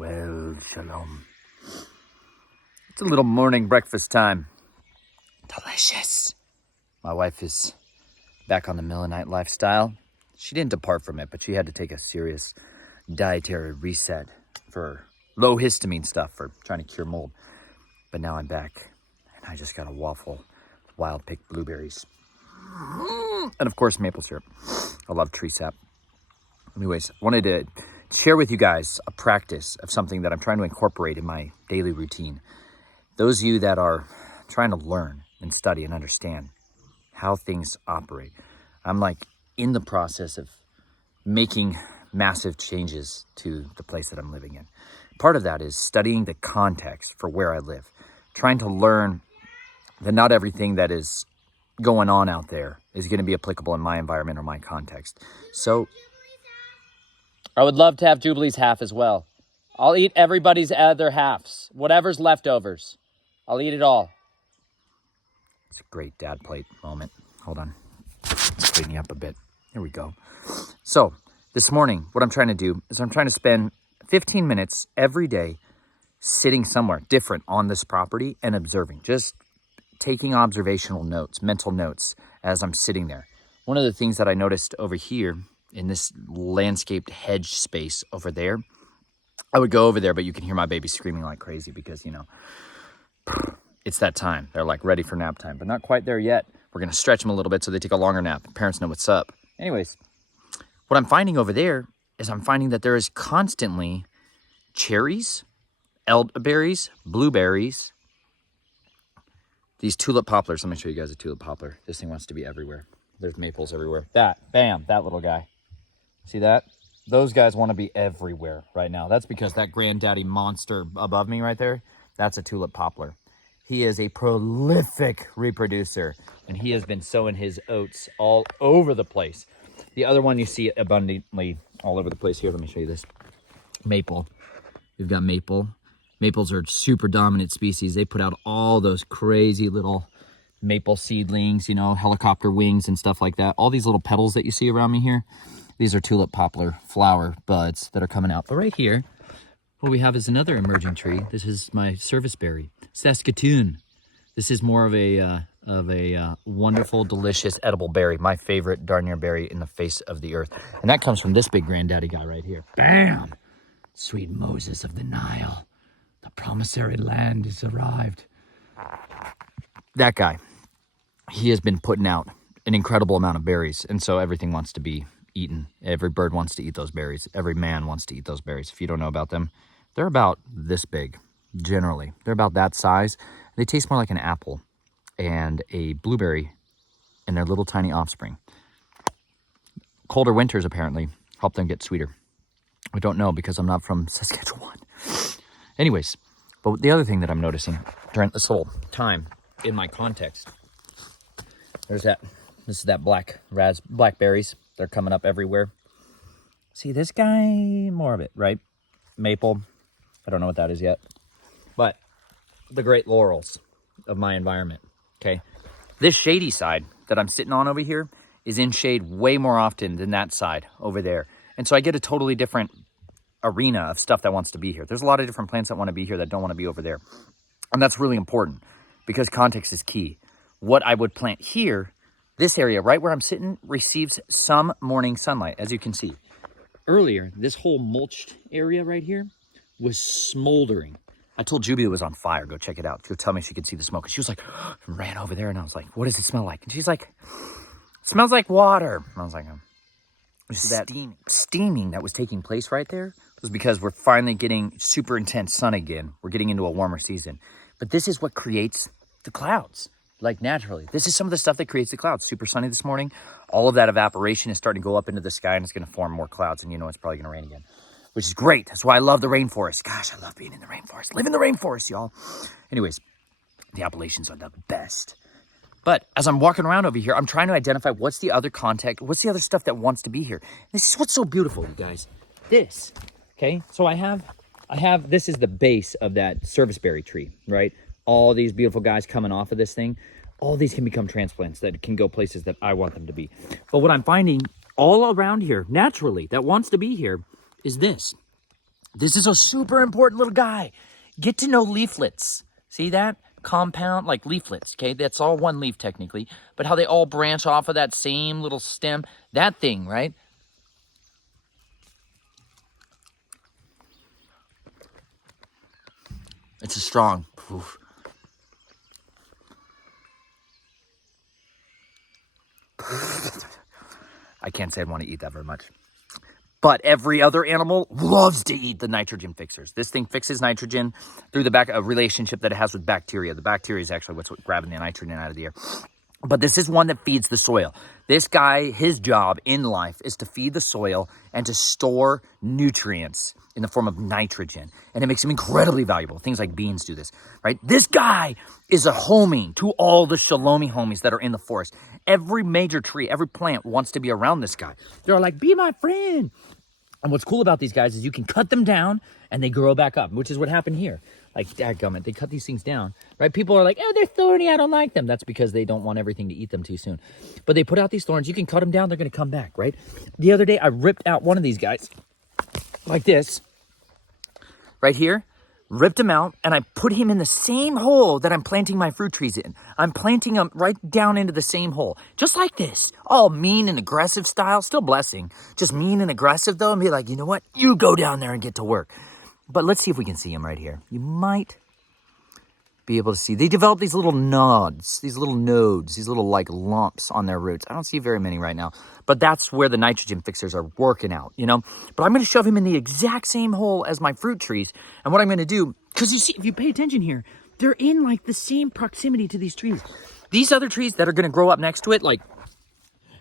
Well, shalom. It's a little morning breakfast time. Delicious. My wife is back on the Millenite lifestyle. She didn't depart from it, but she had to take a serious dietary reset for low histamine stuff for trying to cure mold. But now I'm back, and I just got a waffle with wild picked blueberries. And of course, maple syrup. I love tree sap. Anyways, I wanted to share with you guys a practice of something that I'm trying to incorporate in my daily routine. Those of you that are trying to learn and study and understand how things operate, I'm like in the process of making massive changes to the place that I'm living in. Part of that is studying the context for where I live, trying to learn that not everything that is going on out there is going to be applicable in my environment or my context. So I would love to have Jubilee's half as well. I'll eat everybody's other halves. Whatever's leftovers. I'll eat it all. It's a great dad plate moment. Hold on. Let's clean you up a bit. Here we go. So this morning, what I'm trying to do is I'm trying to spend 15 minutes every day sitting somewhere different on this property and observing. Just taking observational notes, mental notes as I'm sitting there. One of the things that I noticed over here in this landscaped hedge space over there, I would go over there, but you can hear my baby screaming like crazy because, you know, it's that time. They're like ready for nap time, but not quite there yet. We're going to stretch them a little bit so they take a longer nap. Parents know what's up. Anyways, what I'm finding over there is I'm finding that there is constantly cherries, elderberries, blueberries, these tulip poplars. Let me show you guys a tulip poplar. This thing wants to be everywhere. There's maples everywhere. That little guy. See that? Those guys want to be everywhere right now. That's because that granddaddy monster above me right there, that's a tulip poplar. He is a prolific reproducer, and he has been sowing his oats all over the place. The other one you see abundantly all over the place here. Let me show you this. Maple. We've got maple. Maples are super dominant species. They put out all those crazy little maple seedlings, you know, helicopter wings and stuff like that. All these little petals that you see around me here, these are tulip poplar flower buds that are coming out. But right here, what we have is another emerging tree. This is my serviceberry, Saskatoon. This is more of a wonderful, delicious, edible berry. My favorite darn near berry in the face of the earth. And that comes from this big granddaddy guy right here. Bam! Sweet Moses of the Nile. The promissory land has arrived. That guy, he has been putting out an incredible amount of berries. And so everything wants to be eaten. Every bird wants to eat those berries. Every man wants to eat those berries. If you don't know about them, they're about this big, generally. They're about that size. They taste more like an apple and a blueberry and their little tiny offspring. Colder winters, apparently, help them get sweeter. I don't know because I'm not from Saskatchewan. Anyways, but the other thing that I'm noticing during this whole time in my context, this is that blackberries. They're coming up everywhere. See this guy, more of it, right? Maple, I don't know what that is yet. But the great laurels of my environment, okay? This shady side that I'm sitting on over here is in shade way more often than that side over there. And so I get a totally different arena of stuff that wants to be here. There's a lot of different plants that want to be here that don't want to be over there. And that's really important because context is key. What I would plant here, this area right where I'm sitting, receives some morning sunlight, as you can see. Earlier, this whole mulched area right here was smoldering. I told Juby it was on fire. Go check it out. She'll tell me she could see the smoke. And she was like, ran over there. And I was like, what does it smell like? And she's like, it smells like water. And I was like, that steaming that was taking place right there was because we're finally getting super intense sun again. We're getting into a warmer season. But this is what creates the clouds, like naturally. This is some of the stuff that creates the clouds. Super sunny this morning. All of that evaporation is starting to go up into the sky and it's going to form more clouds. And you know it's probably going to rain again, which is great. That's why I love the rainforest. Gosh, I love being in the rainforest. Live in the rainforest, y'all. Anyways, the Appalachians are the best. But as I'm walking around over here, I'm trying to identify what's the other context, what's the other stuff that wants to be here. This is what's so beautiful, you guys. This, okay? So I have, this is the base of that serviceberry tree, right? All these beautiful guys coming off of this thing. All these can become transplants that can go places that I want them to be. But what I'm finding all around here, naturally, that wants to be here, is this. This is a super important little guy. Get to know leaflets. See that? Compound, like leaflets, okay? That's all one leaf technically, but how they all branch off of that same little stem, that thing, right? It's a strong. Oof. I can't say I'd want to eat that very much. But every other animal loves to eat the nitrogen fixers. This thing fixes nitrogen through a relationship that it has with bacteria. The bacteria is actually what's grabbing the nitrogen out of the air. But this is one that feeds the soil. This guy, his job in life is to feed the soil and to store nutrients in the form of nitrogen. And it makes him incredibly valuable. Things like beans do this, right? This guy is a homie to all the shalomi homies that are in the forest. Every major tree, every plant wants to be around this guy. They're like, be my friend. And what's cool about these guys is you can cut them down and they grow back up, which is what happened here. Like, dadgummit, they cut these things down, right? People are like, oh, they're thorny, I don't like them. That's because they don't want everything to eat them too soon. But they put out these thorns. You can cut them down, they're going to come back, right? The other day, I ripped out one of these guys like this, right here, ripped him out, and I put him in the same hole that I'm planting my fruit trees in. I'm planting them right down into the same hole, just like this. All mean and aggressive style, still blessing. Just mean and aggressive, though, and be like, you know what? You go down there and get to work. But let's see if we can see him right here. You might be able to see. They develop these little nodes, these little like lumps on their roots. I don't see very many right now, but that's where the nitrogen fixers are working out, you know? But I'm going to shove him in the exact same hole as my fruit trees. And what I'm going to do, because you see, if you pay attention here, they're in like the same proximity to these trees. These other trees that are going to grow up next to it, like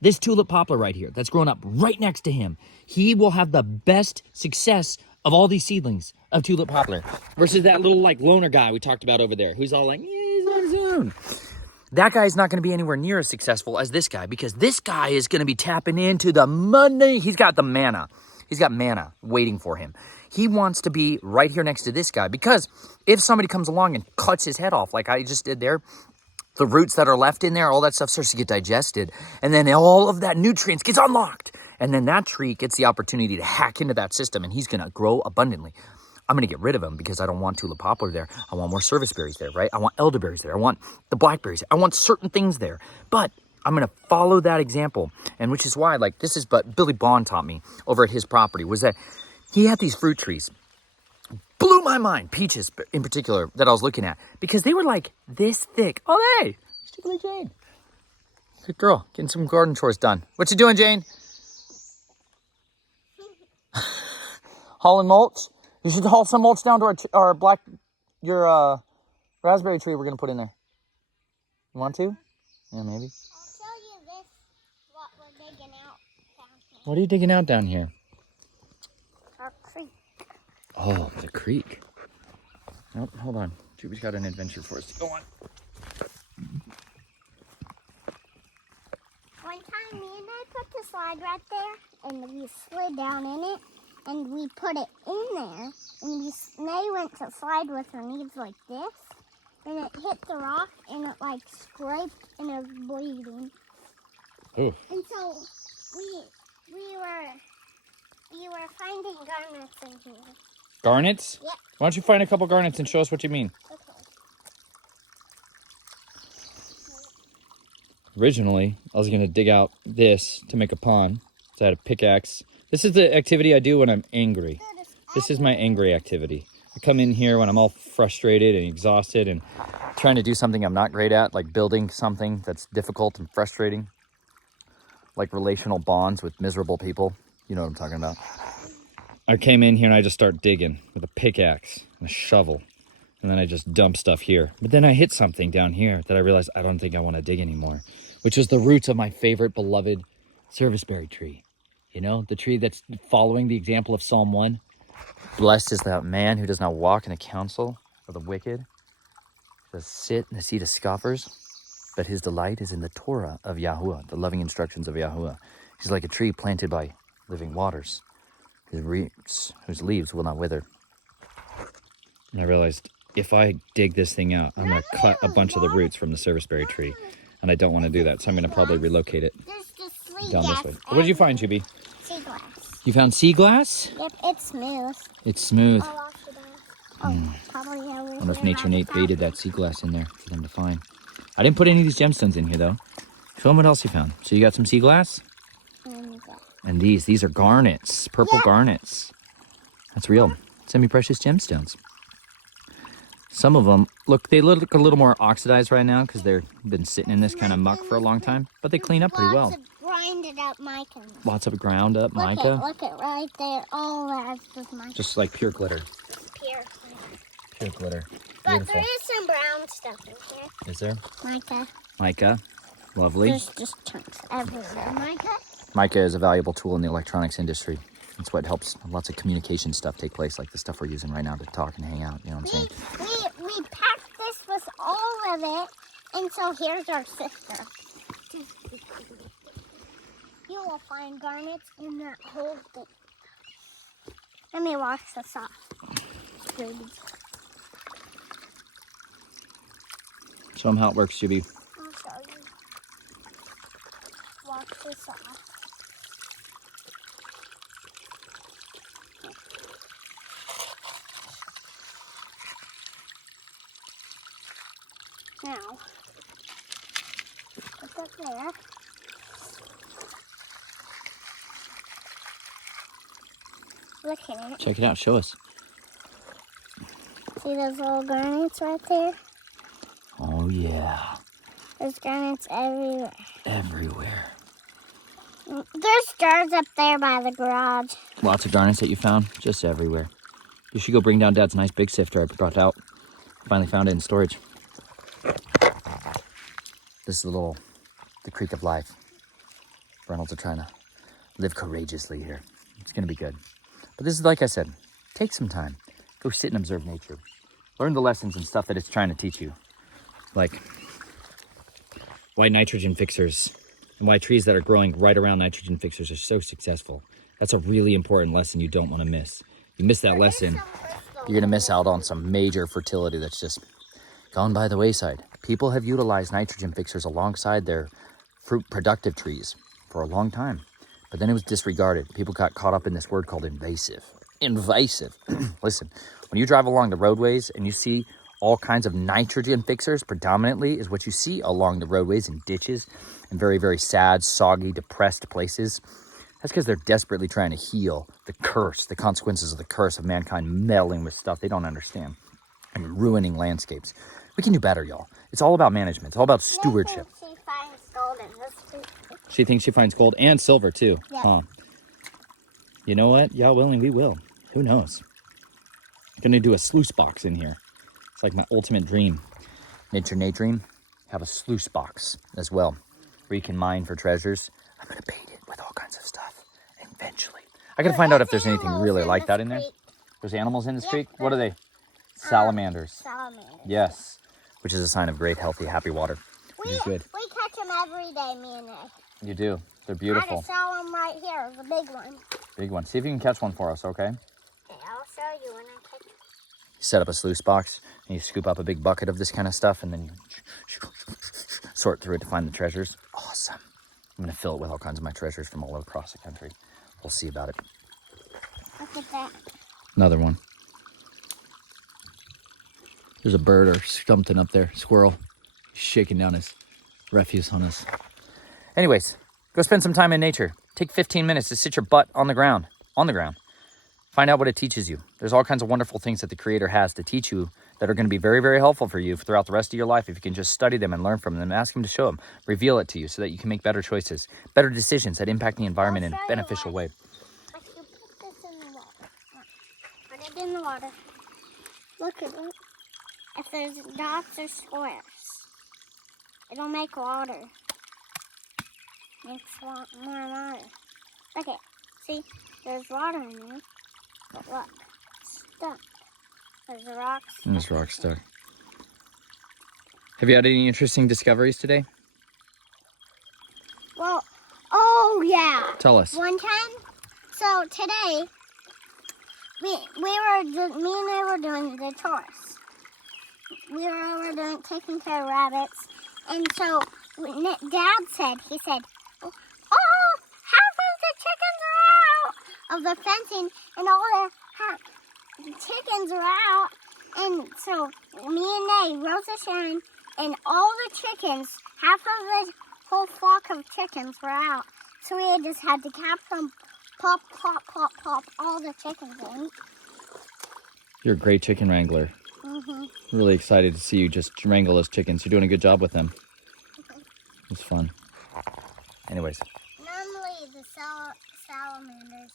this tulip poplar right here, that's growing up right next to him, he will have the best success of all these seedlings of tulip poplar versus that little like loner guy we talked about over there who's all like, yeah, he's on his own. That guy is not going to be anywhere near as successful as this guy because this guy is going to be tapping into the money. He's got the manna. He's got manna waiting for him. He wants to be right here next to this guy because if somebody comes along and cuts his head off like I just did there, the roots that are left in there, all that stuff starts to get digested. And then all of that nutrients gets unlocked. And then that tree gets the opportunity to hack into that system and he's going to grow abundantly. I'm going to get rid of him because I don't want tulip poplar there. I want more serviceberries there, right? I want elderberries there. I want the blackberries. I want certain things there. But I'm going to follow that example. And which is why, like, this is what Billy Bond taught me over at his property was that he had these fruit trees. Blew my mind, peaches in particular, that I was looking at because they were like this thick. Oh, hey, stupid Jane. Good girl, getting some garden chores done. What you doing, Jane? Hauling mulch? You should haul some mulch down to your raspberry tree we're going to put in there. You want to? Yeah, maybe. I'll show you this, what we're digging out down here. What are you digging out down here? A creek. Oh, the creek. Nope, hold on. Juby's got an adventure for us to go on. One time, me and I put the slide right there, and we slid down in it, and we put it in there, and May went to slide with her knees like this, and it hit the rock, and it like scraped, and it was bleeding. Ooh. And so we were finding garnets in here. Garnets? Yep. Why don't you find a couple garnets and show us what you mean? Okay. Originally, I was going to dig out this to make a pond. So I had a pickaxe. This is the activity I do when I'm angry. This is my angry activity. I come in here when I'm all frustrated and exhausted and trying to do something I'm not great at, like building something that's difficult and frustrating, like relational bonds with miserable people. You know what I'm talking about. I came in here and I just start digging with a pickaxe and a shovel. And then I just dump stuff here. But then I hit something down here that I realized I don't think I want to dig anymore, which is the roots of my favorite beloved serviceberry tree. You know, the tree that's following the example of Psalm 1. Blessed is that man who does not walk in the counsel of the wicked, does sit in the seat of scoffers, but his delight is in the Torah of Yahuwah, the loving instructions of Yahuwah. He's like a tree planted by living waters, whose leaves will not wither. And I realized, if I dig this thing out, I'm going to cut a bunch of the roots from the serviceberry tree. And I don't want to do that, so I'm going to probably relocate it down this way. What did you find, Chibi? Sea glass. You found sea glass? Yep, it's smooth. It's smooth. Oh, off the back. Oh, probably over I wonder if here Nature by the Nate baited fountain. that sea glass in there for them to find. I didn't put any of these gemstones in here, though. Show them what else you found. So you got some sea glass? And these are garnets, purple garnets. That's real. Semi-precious gemstones. Some of them, they look a little more oxidized right now because they've been sitting in this kind of muck for a long time, but they clean up pretty well. Lots of grinded up mica. Lots of ground up mica. Look at right there. All that's just mica. Just like pure glitter. Pure. Pure glitter. But Beautiful. there is some brown stuff in here. Is there? Mica. Mica. Lovely. There's just chunks everywhere. Mica. Mica is a valuable tool in the electronics industry. It's what helps lots of communication stuff take place, like the stuff we're using right now to talk and hang out. You know what I'm saying? We packed this with all of it, and so here's our sister. You will find garnets in that whole thing. Let me wash this off. Show them how it works, Juby. I'll show you. Wash this off. Now, put that there. Look at it. Check it out. Show us. See those little garnets right there? Oh, yeah. There's garnets everywhere. Everywhere. There's jars up there by the garage. Lots of garnets that you found, just everywhere. You should go bring down Dad's nice big sifter I brought out. Finally found it in storage. This is the creek of life. Reynolds are trying to live courageously here. It's going to be good. But this is, like I said, take some time. Go sit and observe nature. Learn the lessons and stuff that it's trying to teach you. Like why nitrogen fixers and why trees that are growing right around nitrogen fixers are so successful. That's a really important lesson you don't want to miss. You miss that lesson, you're going to miss out on some major fertility that's just gone by the wayside. People have utilized nitrogen fixers alongside their fruit productive trees for a long time, but then it was disregarded. People got caught up in this word called invasive. Invasive. Listen, when you drive along the roadways and you see all kinds of nitrogen fixers, predominantly is what you see along the roadways and ditches and very, very sad, soggy, depressed places. That's because they're desperately trying to heal the curse, the consequences of the curse of mankind meddling with stuff they don't understand and ruining landscapes. We can do better, y'all. It's all about management. It's all about stewardship. She finds gold in this too. She thinks she finds gold and silver, too. Yeah. Huh. You know what? Y'all willing, we will. Who knows? I'm going to do a sluice box in here. It's like my ultimate dream. Nature Nate dream. Have a sluice box as well, where you can mine for treasures. I'm going to bait it with all kinds of stuff eventually. I got to find out if there's anything really like that in there. There's animals in this creek? What are they? Salamanders. Salamanders. Yes, which is a sign of great, healthy, happy water. Which is good. We catch them every day, me and Nick. You do. They're I beautiful. just saw them right here, the big one. Big one. See if you can catch one for us, okay? Okay, I'll show you when I catch them. You set up a sluice box, and you scoop up a big bucket of this kind of stuff, and then you sort through it to find the treasures. Awesome. I'm going to fill it with all kinds of my treasures from all across the country. We'll see about it. Look at that. Another one. There's a bird or something up there. Squirrel. He's shaking down his refuse on us. Anyways, go spend some time in nature. Take 15 minutes to sit your butt on the ground. On the ground. Find out what it teaches you. There's all kinds of wonderful things that the Creator has to teach you that are going to be very, very helpful for you throughout the rest of your life if you can just study them and learn from them. Ask Him to show them. Reveal it to you so that you can make better choices, better decisions that impact the environment in a beneficial way. Like you put this in the water. Put it in the water. Look at it. If there's dots or squares, it'll make water. Makes more water. Look it. See, there's water in there. But look, it's stuck. There's a rock stuck. This rock stuck. Have you had any interesting discoveries today? Well, oh yeah. Tell us. One time, so today, me and I were doing the chores. We were taking care of rabbits, and so Dad said, he said, "Oh, half of the chickens are out. of the fencing, and all the chickens were out. And so me and Nay, Rosa Sharon, and all the chickens, half of the whole flock of chickens were out. So we just had to cap them, pop, pop, pop, pop, all the chickens in. You're a great chicken wrangler. Really excited to see you just wrangle those chickens. You're doing a good job with them. It's fun. Anyways. Normally the salamanders,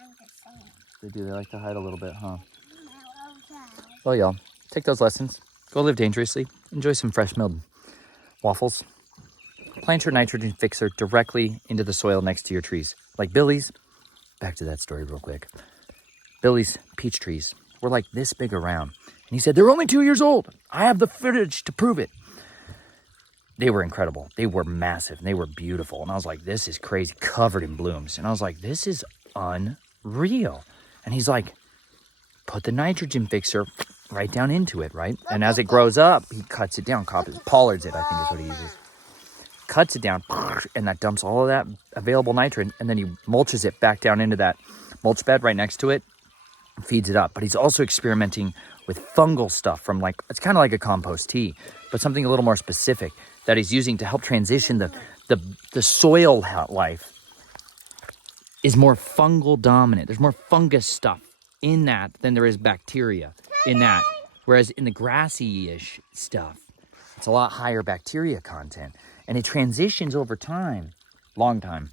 I'm just saying. They do. They like to hide a little bit, huh? Okay. Well, y'all, take those lessons. Go live dangerously. Enjoy some fresh milled waffles. Plant your nitrogen fixer directly into the soil next to your trees. Like Billy's. Back to that story real quick. Billy's peach trees were like this big around. And he said, they're only 2 years old. I have the footage to prove it. They were incredible. They were massive and they were beautiful. And I was like, this is crazy, covered in blooms. And I was like, this is unreal. And he's like, put the nitrogen fixer right down into it, right? And as it grows up, he cuts it down, pollards it, I think is what he uses. Cuts it down, and that dumps all of that available nitrogen, and then he mulches it back down into that mulch bed right next to it, feeds it up. But he's also experimenting with fungal stuff from it's kind of like a compost tea, but something a little more specific that he's using to help transition the soil life is more fungal dominant. There's more fungus stuff in that than there is bacteria in that. Whereas in the grassy-ish stuff, it's a lot higher bacteria content. And it transitions over time, long time,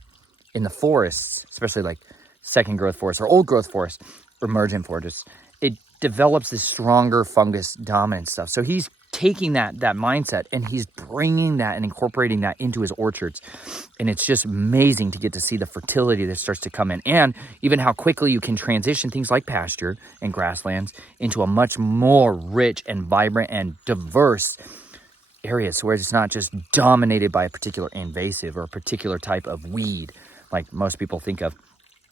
in the forests, especially like second growth forests or old growth forests, emergent forests. It develops this stronger fungus dominant stuff. So he's taking that mindset and he's bringing that and incorporating that into his orchards. And it's just amazing to get to see the fertility that starts to come in, and even how quickly you can transition things like pasture and grasslands into a much more rich and vibrant and diverse areas where it's not just dominated by a particular invasive or a particular type of weed like most people think of.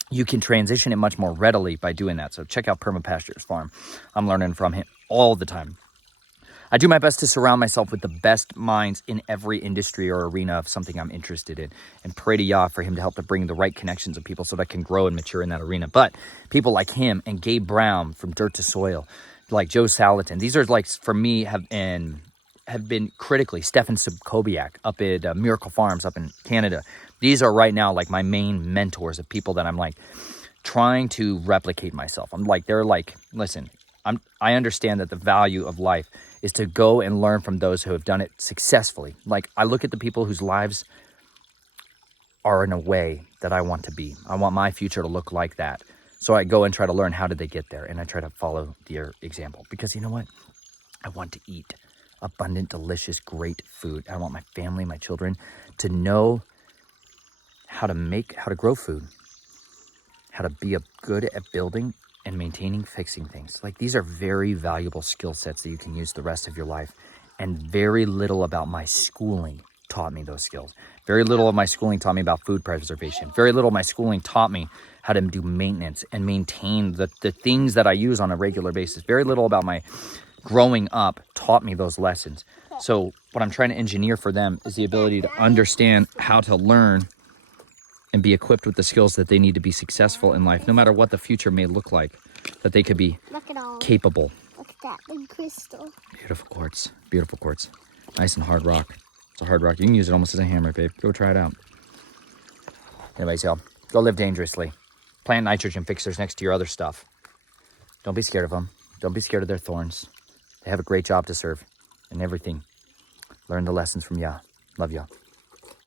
You can transition it much more readily by doing that. So check out Permapasture's farm. I'm learning from him all the time. I do my best to surround myself with the best minds in every industry or arena of something I'm interested in, and pray to Yah for him to help to bring the right connections of people so that I can grow and mature in that arena. But people like him and Gabe Brown from Dirt to Soil, like Joe Salatin, these are for me have been critically, Stefan Subkobiak up at Miracle Farms up in Canada. These are right now my main mentors of people that I'm trying to replicate myself. They're listen, I understand that the value of life is to go and learn from those who have done it successfully. I look at the people whose lives are in a way that I want to be. I want my future to look like that. So I go and try to learn how did they get there, and I try to follow their example. Because you know what? I want to eat abundant, delicious, great food. I want my family, my children to know how to grow food, how to be good at building and maintaining, fixing things. These are very valuable skill sets that you can use the rest of your life. And very little about my schooling taught me those skills. Very little of my schooling taught me about food preservation. Very little of my schooling taught me how to do maintenance and maintain the things that I use on a regular basis. Very little about my growing up taught me those lessons. So what I'm trying to engineer for them is the ability to understand how to learn and be equipped with the skills that they need to be successful in life, no matter what the future may look like, that they could be capable. Look at that big crystal. Beautiful quartz. Beautiful quartz. Nice and hard rock. It's a hard rock. You can use it almost as a hammer, babe. Go try it out. Anyways, y'all, go live dangerously. Plant nitrogen fixers next to your other stuff. Don't be scared of them. Don't be scared of their thorns. They have a great job to serve and everything. Learn the lessons from Yah. Love y'all.